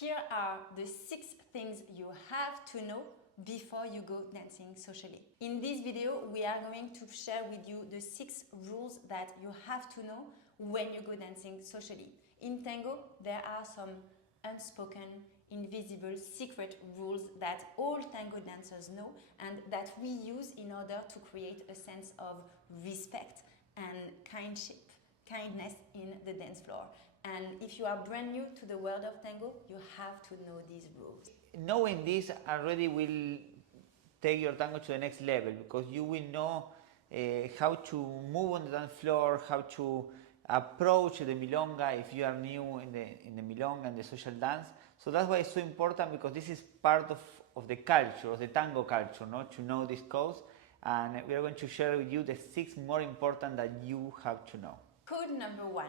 Here are the 6 things you have to know before you go dancing socially. In this video, we are going to share with you the 6 rules that you have to know when you go dancing socially. In Tango, there are some unspoken, invisible, secret rules that all Tango dancers know and that we use in order to create a sense of respect and kindness in the dance floor. And if you are brand new to the world of Tango, you have to know these rules. Knowing this already will take your tango to the next level, because you will know how to move on the dance floor, how to approach the milonga if you are new in the milonga and the social dance. So that's why it's so important, because this is part of the culture, of the tango culture, no? To know these codes. And we are going to share with you the 6 more important that you have to know. Code number 1.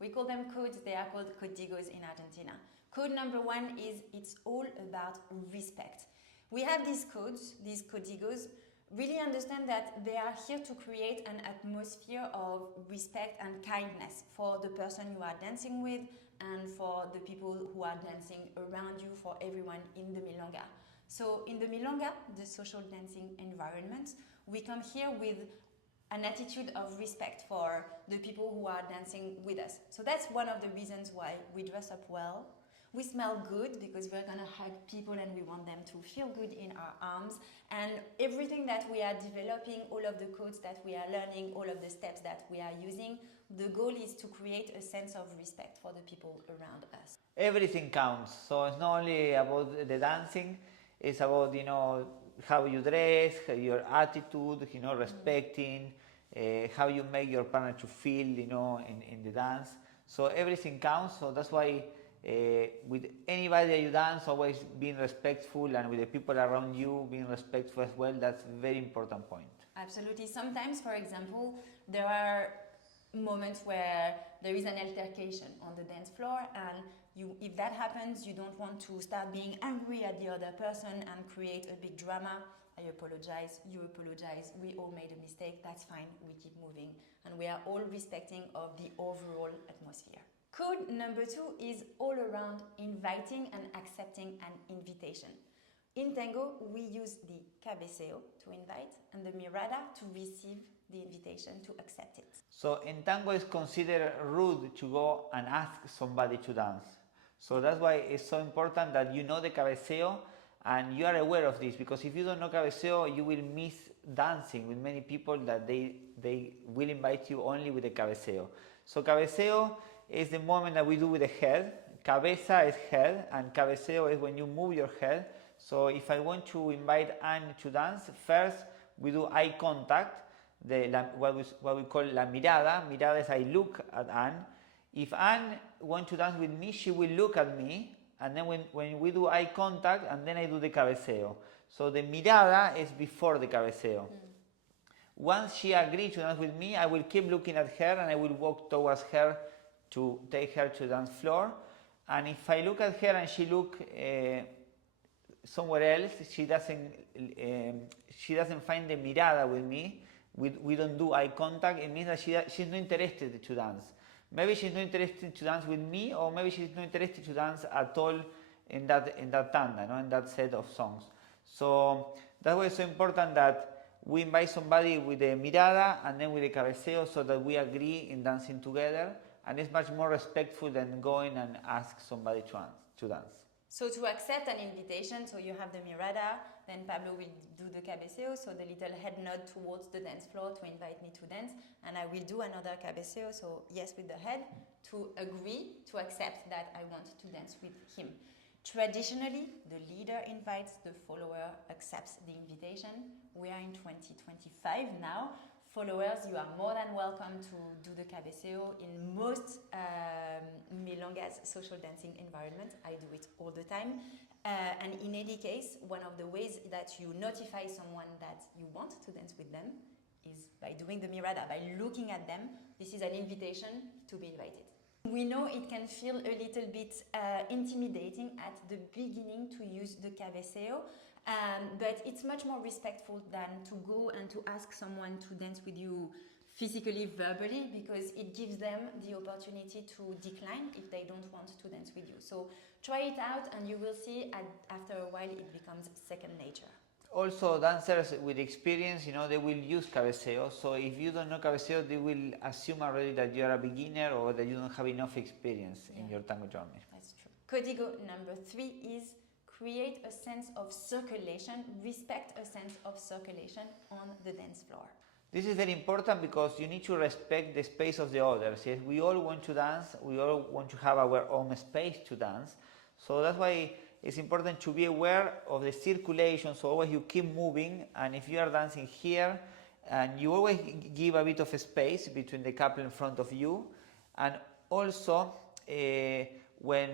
We call them codes, they are called Codigos in Argentina. Code number 1 is it's all about respect. We have these codes, these Codigos, really understand that they are here to create an atmosphere of respect and kindness for the person you are dancing with and for the people who are dancing around you, for everyone in the milonga. So in the milonga, the social dancing environment, we come here with an attitude of respect for the people who are dancing with us. So that's one of the reasons why we dress up well. We smell good because we're gonna hug people and we want them to feel good in our arms. And everything that we are developing, all of the codes that we are learning, all of the steps that we are using, the goal is to create a sense of respect for the people around us. Everything counts. So it's not only about the dancing, it's about, how you dress, your attitude, respecting, how you make your partner to feel, in the dance. So everything counts. So that's why with anybody that you dance, always being respectful, and with the people around you being respectful as well. That's a very important point. Absolutely. Sometimes, for example, there are moments where there is an altercation on the dance floor, and if that happens, you don't want to start being angry at the other person and create a big drama. I apologize, you apologize, we all made a mistake, that's fine, we keep moving. And we are all respecting of the overall atmosphere. Code number 2 is all around inviting and accepting an invitation. In Tango, we use the Cabeceo to invite and the Mirada to receive the invitation, to accept it. So in Tango, it's considered rude to go and ask somebody to dance. So that's why it's so important that you know the Cabeceo and you are aware of this, because if you don't know Cabeceo, you will miss dancing with many people that they will invite you only with the Cabeceo. So Cabeceo is the movement that we do with the head. Cabeza is head, and Cabeceo is when you move your head. So if I want to invite Anne to dance, first we do eye contact, what we call la mirada. Mirada is I look at Anne. If Anne wants to dance with me, she will look at me, and then when we do eye contact, and then I do the Cabeceo. So the mirada is before the Cabeceo. Once she agrees to dance with me, I will keep looking at her and I will walk towards her to take her to the dance floor. And if I look at her and she look somewhere else, she doesn't find the mirada with me, we don't do eye contact, it means that she's not interested to dance. Maybe she's not interested to dance with me, or maybe she's not interested to dance at all in that tanda, in that set of songs. So that's why it's so important that we invite somebody with the mirada and then with the Cabeceo, so that we agree in dancing together, and it's much more respectful than going and ask somebody to dance. So to accept an invitation, so you have the Mirada, then Pablo will do the Cabeceo, so the little head nod towards the dance floor to invite me to dance, and I will do another Cabeceo, so yes with the head, to agree, to accept that I want to dance with him. Traditionally, the leader invites, the follower accepts the invitation. We are in 2025 now. Followers, you are more than welcome to do the Cabeceo in most milongas social dancing environment. I do it all the time. And in any case, one of the ways that you notify someone that you want to dance with them is by doing the mirada, by looking at them. This is an invitation to be invited. We know it can feel a little bit intimidating at the beginning to use the Cabeceo, but it's much more respectful than to go and to ask someone to dance with you physically, verbally, because it gives them the opportunity to decline if they don't want to dance with you. So try it out and you will see after a while it becomes second nature. Also, dancers with experience, they will use cabeceo. So if you don't know cabeceo, they will assume already that you are a beginner or that you don't have enough experience in your tango journey. That's true. Código number 3 is create a sense of circulation, respect a sense of circulation on the dance floor. This is very important because you need to respect the space of the others. Yes, we all want to dance, we all want to have our own space to dance. So that's why it's important to be aware of the circulation, so always you keep moving, and if you are dancing here, and you always give a bit of a space between the couple in front of you, and also when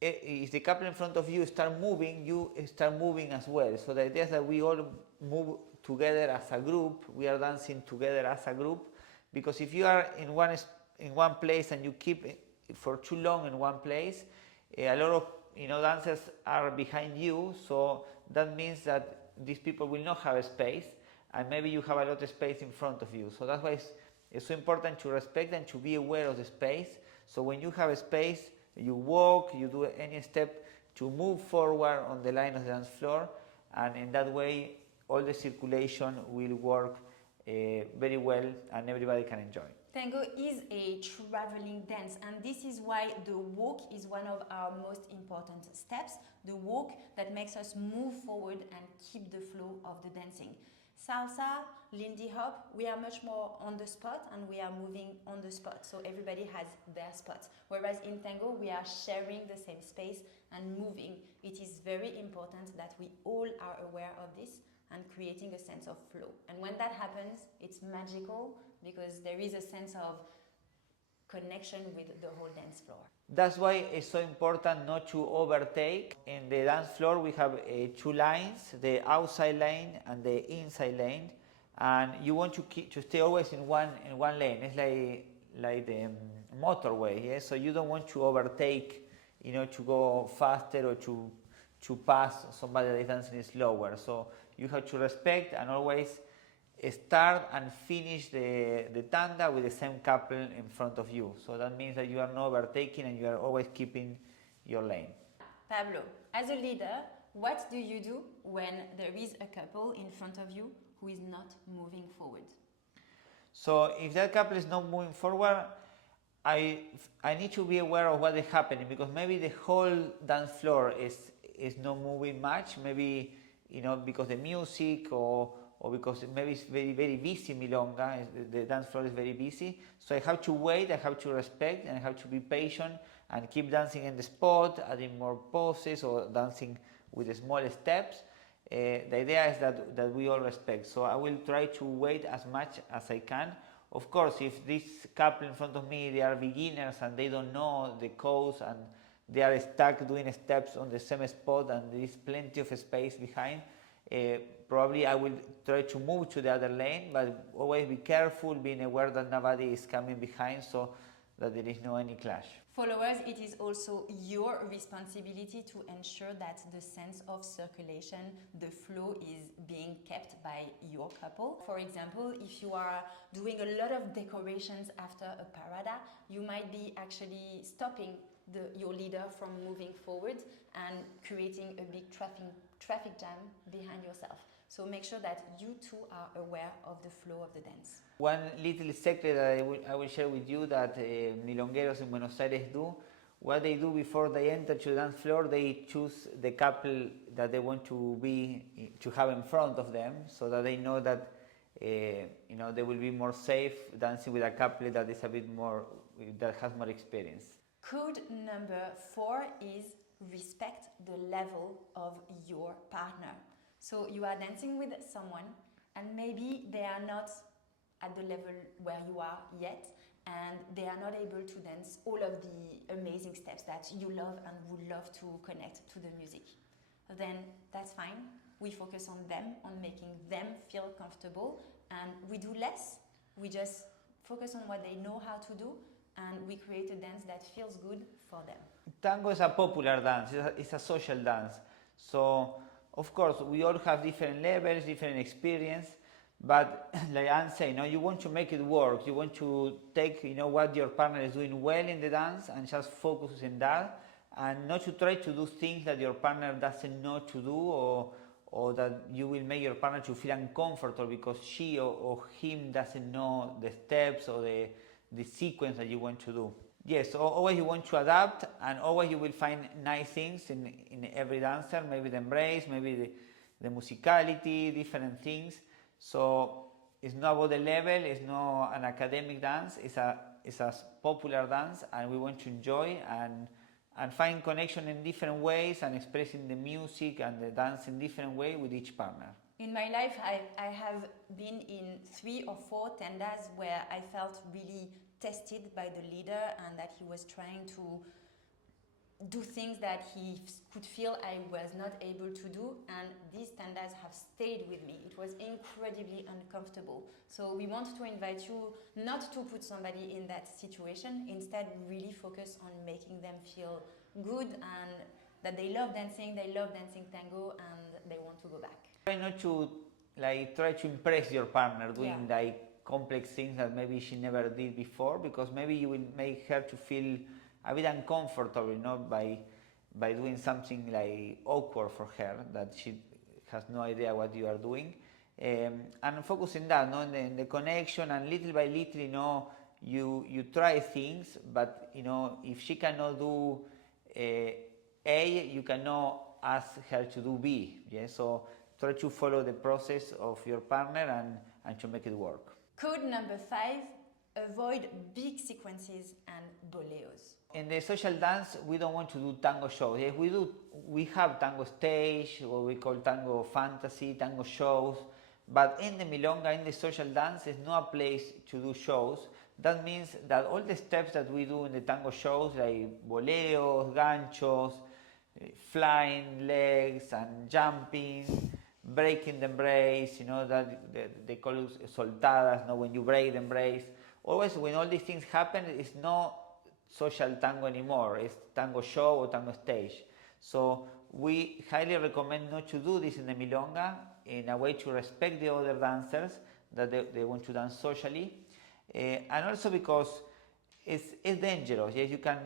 if the couple in front of you start moving, you start moving as well. So the idea is that we all move together as a group, we are dancing together as a group, because if you are in one place and you keep for too long in one place, a lot of dancers are behind you, so that means that these people will not have a space, and maybe you have a lot of space in front of you. So that's why it's so important to respect and to be aware of the space. So when you have a space, you walk, you do any step to move forward on the line of the dance floor, and in that way all the circulation will work very well and everybody can enjoy. Tango is a traveling dance, and this is why the walk is one of our most important steps. The walk that makes us move forward and keep the flow of the dancing. Salsa, Lindy Hop, we are much more on the spot and we are moving on the spot. So everybody has their spot. Whereas in Tango, we are sharing the same space and moving. It is very important that we all are aware of this and creating a sense of flow. And when that happens, it's magical because there is a sense of connection with the whole dance floor. That's why it's so important not to overtake. In the dance floor we have two lines, the outside lane and the inside lane, and you want to stay always in one lane. It's like the motorway, yeah? So you don't want to overtake, to go faster or to pass somebody that is dancing slower. So you have to respect and always start and finish the tanda with the same couple in front of you. So that means that you are not overtaking and you are always keeping your lane. Pablo, as a leader, what do you do when there is a couple in front of you who is not moving forward? So if that couple is not moving forward, I need to be aware of what is happening, because maybe the whole dance floor is not moving much, maybe because the music or because maybe it's very, very busy Milonga, the dance floor is very busy. So I have to wait, I have to respect, and I have to be patient and keep dancing in the spot, adding more poses or dancing with small steps. The idea is that we all respect. So I will try to wait as much as I can. Of course, if this couple in front of me, they are beginners and they don't know the codes and they are stuck doing steps on the same spot and there is plenty of space behind, probably I will try to move to the other lane, but always be careful, being aware that nobody is coming behind so that there is no any clash. Followers, it is also your responsibility to ensure that the sense of circulation, the flow is being kept by your couple. For example, if you are doing a lot of decorations after a parada, you might be actually stopping your leader from moving forward and creating a big traffic jam behind yourself. So make sure that you two are aware of the flow of the dance. One little secret that I will share with you that milongueros in Buenos Aires do, what they do before they enter to the dance floor, they choose the couple that they want to have in front of them, so that they know that they will be more safe dancing with a couple that is a bit more, that has more experience. Code number 4 is respect the level of your partner. So you are dancing with someone and maybe they are not at the level where you are yet, and they are not able to dance all of the amazing steps that you love and would love to connect to the music. Then that's fine. We focus on them, on making them feel comfortable, and we do less. We just focus on what they know how to do, and we create a dance that feels good for them. Tango is a popular dance, it's a social dance. So, of course, we all have different levels, different experience, But like I'm saying, you want to make it work. You want to take, what your partner is doing well in the dance and just focus in that, and not to try to do things that your partner doesn't know to do, or that you will make your partner to feel uncomfortable because she or him doesn't know the steps or the sequence that you want to do. Yes, always you want to adapt, and always you will find nice things in every dancer, maybe the embrace, maybe the musicality, different things. So it's not about the level, it's not an academic dance, it's a popular dance, and we want to enjoy and find connection in different ways and expressing the music and the dance in different way with each partner. In my life, I have been in 3 or 4 tandas where I felt really tested by the leader, and that he was trying to do things that he could feel I was not able to do, and these tandas have stayed with me. It was incredibly uncomfortable. So we want to invite you not to put somebody in that situation, instead really focus on making them feel good and that they love dancing tango, and they want to go back. Try not to try to impress your partner doing complex things that maybe she never did before, because maybe you will make her to feel a bit uncomfortable, by doing something awkward for her, that she has no idea what you are doing, and focus in that, in the connection, and little by little, you try things, but if she cannot do A, you cannot ask her to do B. So try to follow the process of your partner and to make it work. Code number 5, avoid big sequences and boleos. In the social dance, we don't want to do tango shows. Yes, we have tango stage, what we call tango fantasy, tango shows, but in the milonga, in the social dance, is not a place to do shows. That means that all the steps that we do in the tango shows, like boleos, ganchos, flying legs and jumping, breaking the embrace, that they call it soltadas, when you break the embrace. Always when all these things happen, it's not social tango anymore, it's tango show or tango stage. So we highly recommend not to do this in the milonga, in a way to respect the other dancers that they want to dance socially, and also because it's dangerous. Yes, you can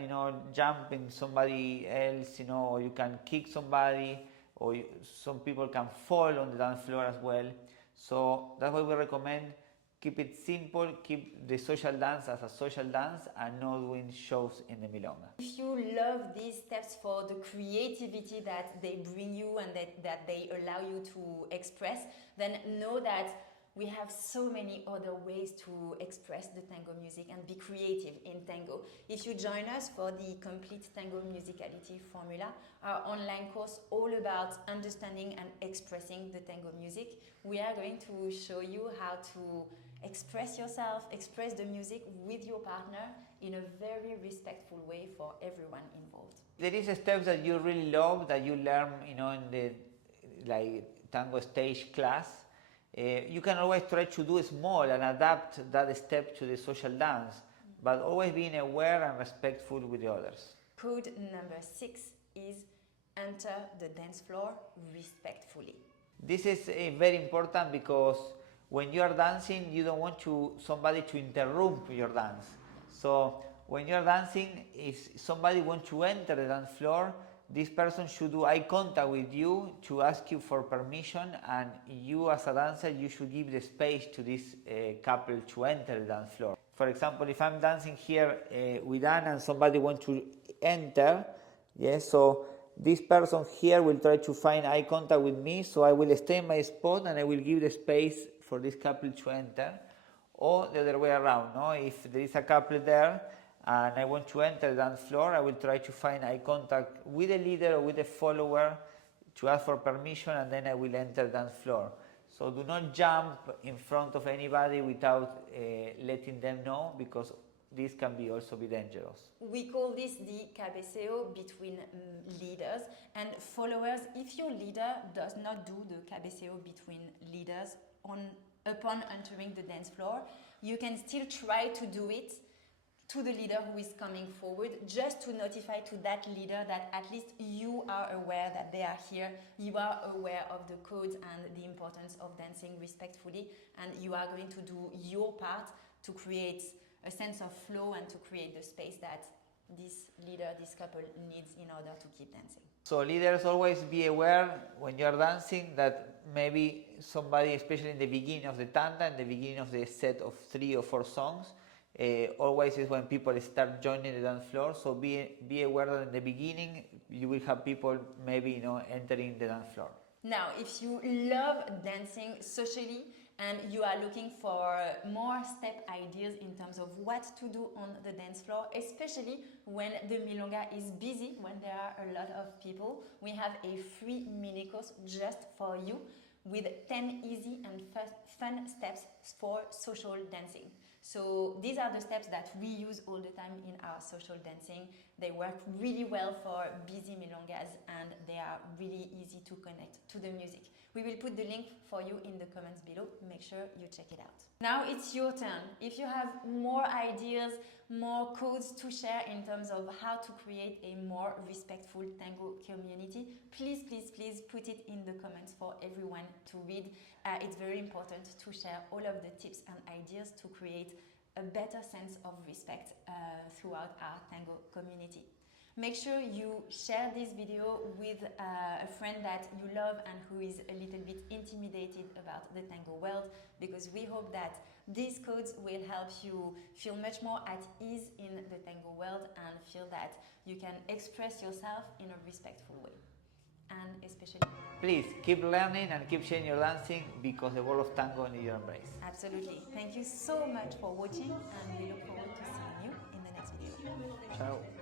jump in somebody else, or you can kick somebody, or some people can fall on the dance floor as well. So that's why we recommend keep it simple, keep the social dance as a social dance, and not doing shows in the milonga. If you love these steps for the creativity that they bring you and that they allow you to express, then know that we have so many other ways to express the tango music and be creative in tango. If you join us for the complete tango musicality formula, our online course all about understanding and expressing the tango music, we are going to show you how to express yourself, express the music with your partner in a very respectful way for everyone involved. There is steps that you really love that you learn, in the tango stage class. You can always try to do small and adapt that step to the social dance, but always being aware and respectful with the others. Code number 6 is enter the dance floor respectfully. This is very important because when you are dancing, you don't want somebody to interrupt your dance. So when you are dancing, if somebody wants to enter the dance floor, this person should do eye contact with you to ask you for permission, and you as a dancer, you should give the space to this couple to enter the dance floor. For example, if I'm dancing here with Anna and somebody wants to enter, so this person here will try to find eye contact with me, so I will stay in my spot and I will give the space for this couple to enter, or the other way around. If there is a couple there and I want to enter the dance floor, I will try to find eye contact with the leader or with the follower to ask for permission, and then I will enter the dance floor. So do not jump in front of anybody without letting them know, because this can also be dangerous. We call this the cabeceo between leaders and followers. If your leader does not do the cabeceo between leaders upon entering the dance floor, you can still try to do it to the leader who is coming forward, just to notify to that leader that at least you are aware that they are here, you are aware of the codes and the importance of dancing respectfully, and you are going to do your part to create a sense of flow and to create the space that this leader, this couple needs in order to keep dancing. So leaders, always be aware when you are dancing that maybe somebody, especially in the beginning of the tanda, in the beginning of the set of 3 or 4 songs, always is when people start joining the dance floor. So be aware that in the beginning you will have people maybe entering the dance floor. Now, if you love dancing socially and you are looking for more step ideas in terms of what to do on the dance floor, especially when the milonga is busy, when there are a lot of people, we have a free mini course just for you with 10 easy and fun steps for social dancing. So these are the steps that we use all the time in our social dancing. They work really well for busy milongas and they are really easy to connect to the music. We will put the link for you in the comments below. Make sure you check it out. Now it's your turn. If you have more ideas, more codes to share in terms of how to create a more respectful tango community, please put it in the comments for everyone to read. It's very important to share all of the tips and ideas to create a better sense of respect throughout our tango community. Make sure you share this video with a friend that you love and who is a little bit intimidated about the tango world, because we hope that these codes will help you feel much more at ease in the tango world and feel that you can express yourself in a respectful way. And especially, please keep learning and keep sharing your dancing, because the world of tango needs your embrace. Absolutely. Thank you so much for watching and we look forward to seeing you in the next video. Ciao.